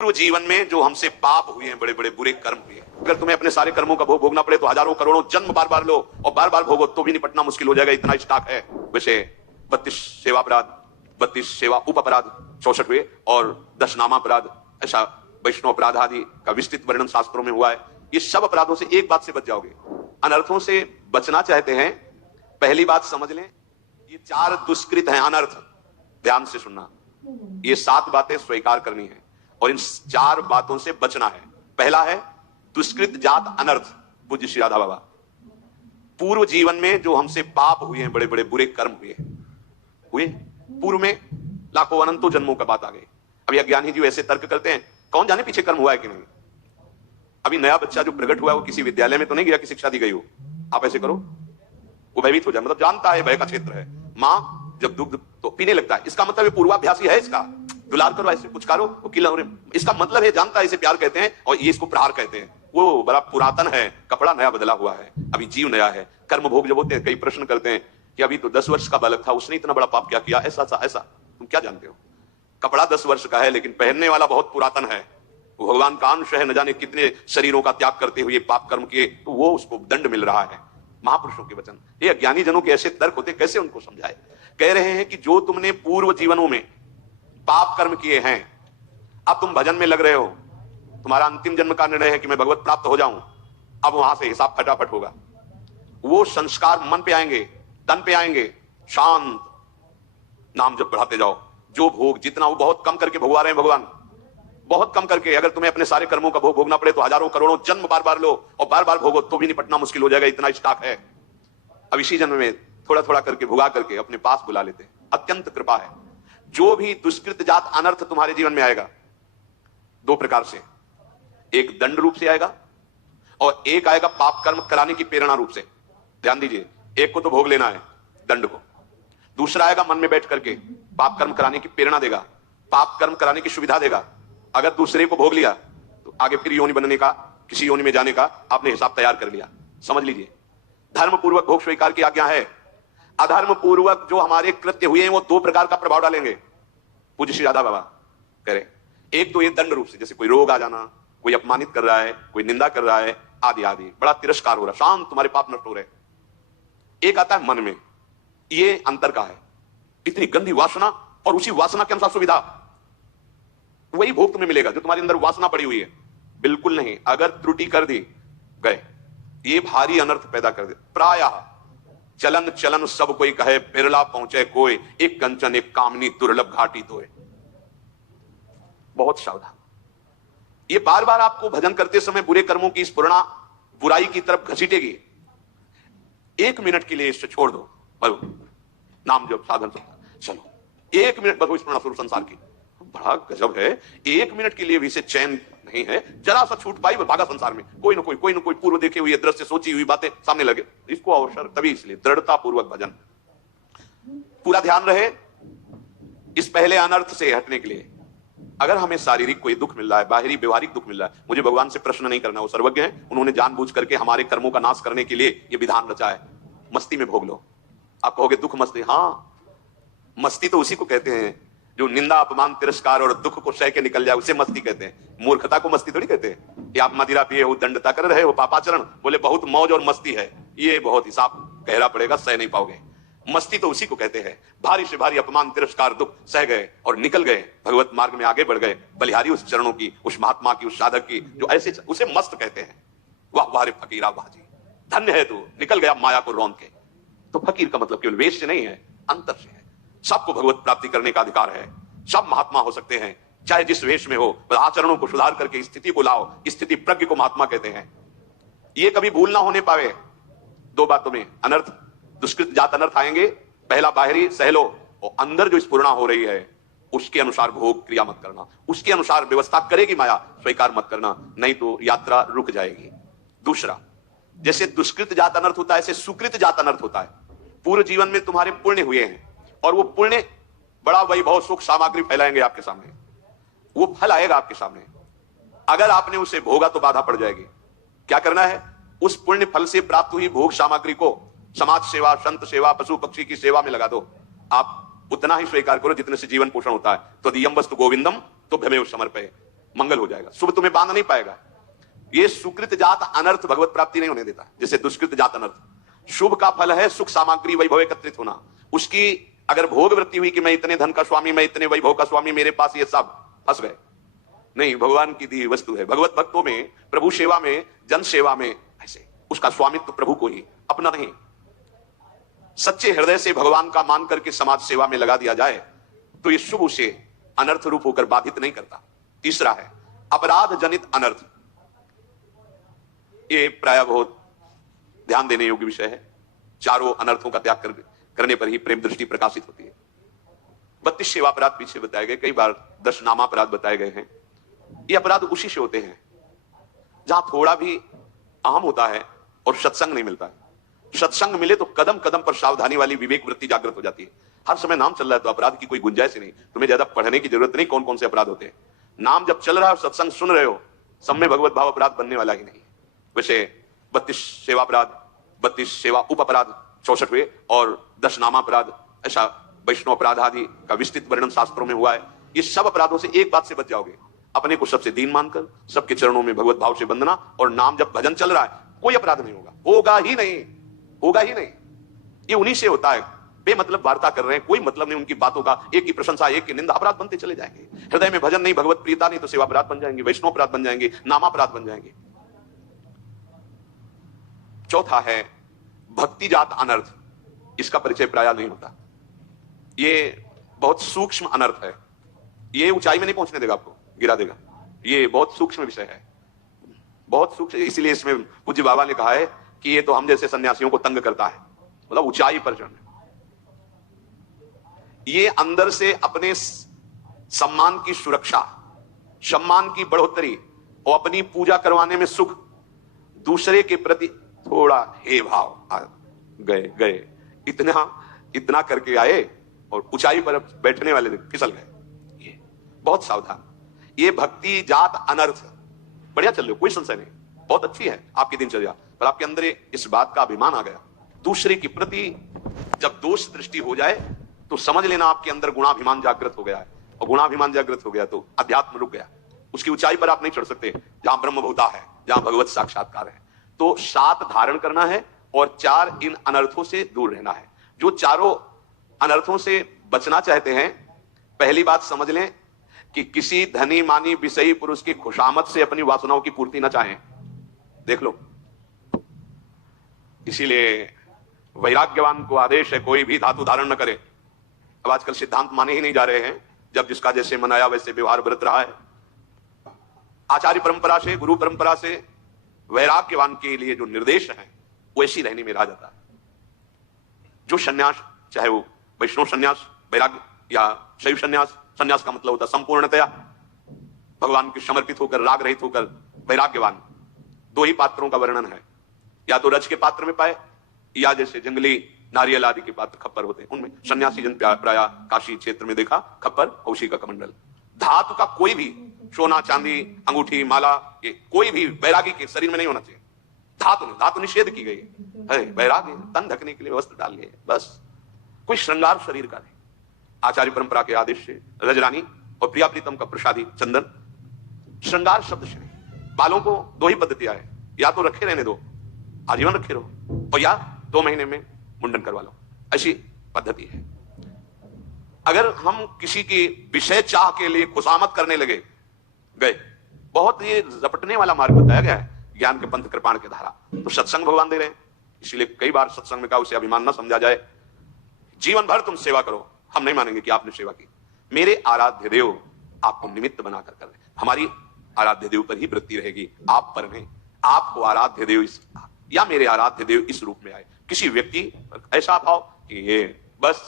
पूर्व जीवन में जो हमसे पाप हुए हैं, बड़े बड़े बुरे कर्म हुए हैं, अगर तुम्हें अपने सारे कर्मों का भोग भोगना पड़े तो हजारों करोड़ों जन्म बार बार लो और बार बार भोगो तो भी निपटना मुश्किल हो जाएगा, इतना स्टॉक है। वैसे 32 सेवा अपराध, 32 सेवा उप अपराध 64 हुए और 10 नामा अपराध, ऐसा वैष्णव अपराध आदि का विस्तृत वर्णन शास्त्रों में हुआ है। ये सब अपराधों से एक बात से बच जाओगे। अनर्थों से बचना चाहते हैं, पहली बात समझ लें, ये 4 दुष्कृत हैं अनर्थ। ध्यान से सुनना, ये 7 बातें स्वीकार करनी है और इन 4 बातों से बचना है। पहला है दुष्कृत जात अनर्थ। पूज्य श्री राधा बाबा, पूर्व जीवन में जो हमसे पाप हुए हैं, बड़े बड़े बुरे कर्म हुए पूर्व में लाखों अनंतों जन्मों का बात आ गई। अभी अज्ञानी जी ऐसे तर्क करते हैं, कौन जाने पीछे कर्म हुआ है कि नहीं। अभी नया बच्चा जो प्रकट हुआ है वो किसी विद्यालय में तो नहीं गया कि शिक्षा दी गई हो, आप ऐसे करो वो भयभीत हो जाए, मतलब जानता है भय का क्षेत्र है। मां जब दुग्ध तो पीने लगता है, इसका मतलब पूर्वाभ्यासी है, इसका दुलार करो, ऐसे कुछ करो, इसका मतलब है जानता है, इसे प्यार कहते हैं और ये इसको प्रहार कहते हैं। वो बड़ा पुरातन है, कपड़ा नया बदला हुआ है, अभी जीव नया है। कर्म भोग जब होते हैं, कई प्रश्न करते हैं कि अभी तो 10 वर्ष का बालक था, उसने इतना बड़ा पाप क्या किया, ऐसा ऐसा। तुम क्या जानते हो, कपड़ा 10 वर्ष का है लेकिन पहनने वाला बहुत पुरातन है, वो भगवान का अंश है, न जाने कितने शरीरों का त्याग करते हुए पाप कर्म किए, तो वो उसको दंड मिल रहा है। महापुरुषों के वचन, ये अज्ञानी जनों के ऐसे तर्क होते, कैसे उनको समझाए। कह रहे हैं कि जो तुमने पूर्व जीवनों में पाप कर्म किए हैं, अब तुम भजन में लग रहे हो, तुम्हारा अंतिम जन्म का निर्णय है कि मैं भगवत प्राप्त हो जाऊं, अब वहां से हिसाब फटाफट होगा। वो संस्कार मन पे आएंगे, तन पे आएंगे, शांत नाम जब बढ़ाते जाओ, जो भोग जितना वो बहुत कम करके भगवा रहे हैं भगवान, बहुत कम करके। अगर तुम्हें अपने सारे कर्मों का भोग भोगना पड़े तो हजारों करोड़ों जन्म बार बार लो और बार बार भोगो तो भी निपटना मुश्किल हो जाएगा, इतना स्टॉक है। अब इसी जन्म में थोड़ा थोड़ा करके भुगा करके अपने पास बुला लेते हैं, अत्यंत कृपा है। जो भी दुष्कृत जात अनर्थ तुम्हारे जीवन में आएगा, 2 प्रकार से, एक दंड रूप से आएगा और एक आएगा पाप कर्म कराने की प्रेरणा रूप से। ध्यान दीजिए, एक को तो भोग लेना है दंड को, दूसरा आएगा मन में बैठ करके पाप कर्म कराने की प्रेरणा देगा, पाप कर्म कराने की सुविधा देगा। अगर दूसरे को भोग लिया तो आगे फिर योनि बनने का, किसी योनि में जाने का आपने हिसाब तैयार कर लिया। समझ लीजिए, धर्म पूर्वक भोग स्वीकार की आज्ञा है, अधर्म पूर्वक जो हमारे कृत्य हुए हैं वो 2 प्रकार का प्रभाव डालेंगे। पूज्य श्री राधा बाबा कह रहे, एक तो ये दंड रूप से, जैसे कोई रोग आ जाना, कोई अपमानित कर रहा है, कोई निंदा कर रहा है, आदि आदि, बड़ा तिरस्कार हो रहा, शांत तुम्हारे पाप नष्ट हो रहे। एक आता है मन में, ये अंतर का है, इतनी गंदी वासना और उसी वासना के अनुसार सुविधा, वही भोग तुम्हें मिलेगा जो तुम्हारे अंदर वासना पड़ी हुई है। बिल्कुल नहीं, अगर त्रुटि कर दी गए, ये भारी अनर्थ पैदा कर दे। प्रायः चलन चलन सब कोई कहे, बिरला पहुंचे कोई, एक कंचन एक कामनी दुर्लभ घाटी धोए। बहुत सावधान, ये बार बार आपको भजन करते समय बुरे कर्मों की स्फुरणा बुराई की तरफ घसीटेगी। 1 मिनट के लिए इससे छोड़ दो, नाम जब साधन चलो 1 मिनट बस स्मरण स्वरूप संसार की, बड़ा गजब है। 1 मिनट के लिए भी इसे चैन नहीं है, जरा सा छूट पाई भागा संसार में, कोई ना कोई पूर्व देखे हुए दृश्य, सोची हुई बातें सामने लगे, इसको अवसर तभी, इसलिए दृढ़ता पूर्वक भजन, पूरा ध्यान रहे इस पहले अनर्थ से हटने के लिए। अगर हमें शारीरिक कोई दुख मिल रहा है, बाहरी व्यवहारिक दुख मिल रहा है, मुझे भगवान से प्रश्न नहीं करना, वो सर्वज्ञ है, उन्होंने जानबूझ करके हमारे कर्मों का नाश करने के लिए ये विधान रचा है। मस्ती में भोग लो। आप कहोगे दुख मस्ती, हाँ मस्ती तो उसी को कहते हैं जो निंदा अपमान तिरस्कार और दुख को सह के निकल जाए, उसे मस्ती कहते हैं। मूर्खता को मस्ती थोड़ी कहते हैं। कि आप मदिरा पिए हो, दंडता कर रहे हो, पापाचरण, बोले बहुत मौज और मस्ती है, ये बहुत हिसाब गहरा पड़ेगा, सह नहीं पाओगे। मस्ती तो उसी को कहते हैं, भारी से भारी अपमान तिरस्कार दुख सह गए और निकल गए, भगवत मार्ग में आगे बढ़ गए, बलिहारी उस चरणों की, उस महात्मा की, उस साधक की, जो ऐसे, उसे मस्त कहते हैं। वाह वाह रे फकीरा वाह जी, धन्य है तू, निकल गया माया को रौंद के। तो फकीर का मतलब केवल वेश से नहीं है, अंतर से है। सबको भगवत प्राप्ति करने का अधिकार है, सब महात्मा हो सकते हैं, चाहे जिस वेश में हो, बस आचरणों को सुधार करके स्थिति को लाओ। स्थिति प्रज्ञ को महात्मा कहते हैं। ये कभी भूल ना होने पावे 2 बातों में, अनर्थ दुष्कृत जात अनर्थ आएंगे, पहला बाहरी सह लो और अंदर जो स्फुरणा हो रही है उसके अनुसार भोग क्रिया मत करना, उसके अनुसार व्यवस्था करेगी माया, स्वीकार मत करना, नहीं तो यात्रा रुक जाएगी। दूसरा, जैसे दुष्कृत जात अनर्थ होता है, ऐसे सुकृत जात अनर्थ होता है। पूर्व जीवन में तुम्हारे पुण्य हुए हैं और वो पुण्य बड़ा वैभव सुख सामग्री फैलाएंगे आपके सामने, वो फल आएगा आपके सामने। अगर आपने उसे भोगा तो बाधा पड़ जाएगी। क्या करना है, उस पुण्य फल से प्राप्त हुई भोग सामग्री को समाज सेवा, संत सेवा, पशु पक्षी की सेवा में लगा दो। आप उतना ही स्वीकार करो जितने से जीवन पोषण होता है। तो दियम वस्तु गोविंदम तो भमेव समर्पय। मंगल हो जाएगा, शुभ तुम्हें बांध नहीं पाएगा। ये सुकृत जात अनर्थ भगवत प्राप्ति नहीं होने देता, जैसे दुष्कृत जात अनर्थ। शुभ का फल है सुख सामग्री वैभव एकत्रित होना। उसकी अगर भोग वृत्ति हुई कि मैं इतने धन का स्वामी, मैं इतने वैभव का स्वामी, मेरे पास ये सब, फंस गए। नहीं, भगवान की दी वस्तु है। भगवत भक्तों में, प्रभु सेवा में, जन सेवा में ऐसे उसका स्वामित्व प्रभु को ही, अपना नहीं। सच्चे हृदय से भगवान का मान करके समाज सेवा में लगा दिया जाए तो ये शुभ उसे अनर्थ रूप होकर बाधित नहीं करता। तीसरा है अपराध जनित अनर्थ। ये प्राय बहुत ध्यान देने योग्य विषय है। चारों अनर्थों का त्याग करने पर ही प्रेम दृष्टि प्रकाशित होती है। 32 सेवा अपराध पीछे बताए गए, कई बार 10 नामा अपराध बताए गए हैं। ये अपराध उसी से होते हैं जहां थोड़ा भी अहम होता है और सत्संग नहीं मिलता है। सत्संग मिले तो कदम कदम पर सावधानी वाली विवेक वृत्ति जागृत हो जाती है। हर समय नाम चल रहा है तो अपराध की कोई गुंजाइश ही नहीं। तुम्हें ज्यादा पढ़ने की जरूरत नहीं कौन कौन से अपराध होते हैं। नाम जब चल रहा है और सत्संग सुन रहे हो, सब में भगवत भाव अपराध बनने वाला ही नहीं है। वैसे 32 सेवा अपराध, 32 सेवा उप अपराध 64वें और 10 नामा अपराध, ऐसा वैष्णव अपराध आदि का विस्तृत वर्णन शास्त्रों में हुआ है। ये सब अपराधों से एक बात से बच जाओगे, अपने को सबसे दीन मानकर सबके चरणों में भगवत भाव से बंदना, और नाम जब भजन चल रहा है कोई अपराध नहीं होगा, होगा ही नहीं, होगा ही नहीं। ये उन्हीं से होता है। बेमतलब वार्ता कर रहे हैं, कोई मतलब नहीं उनकी बातों का, एक की प्रशंसा एक की निंदा, अपराध बनते चले जाएंगे। हृदय में भजन नहीं, भगवत प्रियता नहीं तो सेवा अपराध बन जाएंगे, वैष्णव अपराध बन जाएंगे, नामा अपराध बन जाएंगे। चौथा है भक्ति जात अनर्थ। इसका परिचय प्राय नहीं होता। ये बहुत सूक्ष्म अनर्थ है। ये ऊंचाई में नहीं पहुंचने देगा, आपको गिरा देगा। ये बहुत सूक्ष्म विषय है, बहुत सूक्ष्म। इसलिए इसमें पूज्य बाबा ने कहा है कि ये तो हम जैसे सन्यासियों को तंग करता है, मतलब ऊंचाई पर चढ़ना। ये अंदर से अपने सम्मान की सुरक्षा, सम्मान की बढ़ोतरी और अपनी पूजा करवाने में सुख, दूसरे के प्रति थोड़ा हे भाव गए इतना करके आए और ऊंचाई पर बैठने वाले फिसल गए। ये बहुत सावधान। ये भक्ति जात अनर्थ। बढ़िया चल रहे हो, कोई संशय नहीं, बहुत अच्छी है आपकी दिनचर्या, पर आपके अंदर इस बात का अभिमान आ गया। दूसरे के प्रति जब दोष दृष्टि हो जाए तो समझ लेना आपके अंदर गुणाभिमान जागृत हो गया है, और गुणाभिमान जागृत हो गया तो अध्यात्म रुक गया। उसकी ऊंचाई पर आप नहीं चढ़ सकते जहां ब्रह्मभूता है, जहां भगवत साक्षात्कार है। तो 7 धारण करना है और 4 इन अनर्थों से दूर रहना है। जो चारों अनर्थों से बचना चाहते हैं, पहली बात समझ लें कि किसी धनी मानी विषयी पुरुष की खुशामद से अपनी वासनाओं की पूर्ति न चाहें। देख लो, इसीलिए वैराग्यवान को आदेश है कोई भी धातु धारण न करे। अब आजकल सिद्धांत माने ही नहीं जा रहे हैं, जब जिसका जैसे मनाया वैसे व्यवहार बरत रहा है। आचार्य परंपरा से, गुरु परंपरा से वैराग्यवान के लिए जो निर्देश है वैसी रहने में रहा जाता है। जो सन्यास, चाहे वो वैष्णव सन्यास वैराग्य या शैव सन्यास, सन्यास का मतलब होता है संपूर्णतया भगवान के समर्पित होकर, राग रहित होकर वैराग्यवान। 2 ही पात्रों का वर्णन है, या तो रज के पात्र में पाए, या जैसे जंगली नारियल आदि के पात्र खप्पर होते हैं उनमें। सन्यासी जन प्राय काशी क्षेत्र में देखा खप्पर, कौशी का कमंडल। धातु का कोई भी सोना चांदी अंगूठी माला, ये कोई भी वैरागी के शरीर में नहीं होना चाहिए। धातु निषेध की गई है। वैराग्य तन ढकने के लिए वस्त्र डाल लिए, बस कोई श्रृंगार शरीर का नहीं। आचार्य परंपरा के आदेश से रजरानी और प्रिया प्रीतम का प्रसादी चंदन, श्रृंगार शब्द से। बालों को 2 ही पद्धतियां है, या तो रखे रहने दो, आजीवन रखे रहो, और या 2 महीने में मुंडन करवा लो, ऐसी पद्धति है। अगर हम किसी की विषय चाह के लिए खुशामद करने गए, बहुत ये रपटने वाला मार्ग बताया गया है ज्ञान के पंथ कृपाण के धारा। तो सत्संग भगवान दे रहे हैं, इसलिए कई बार सत्संग में कहा उसे अभिमान न समझा जाए। जीवन भर तुम सेवा करो, हम नहीं मानेंगे कि आपने सेवा की। मेरे आराध्य देव आपको निमित्त बनाकर कर रहे, हमारी आराध्य देव पर ही वृत्ति रहेगी, आप पर नहीं। आपको आराध्य देव या मेरे आराध्य देव इस रूप में आए। किसी व्यक्ति ऐसा भाव कि ये बस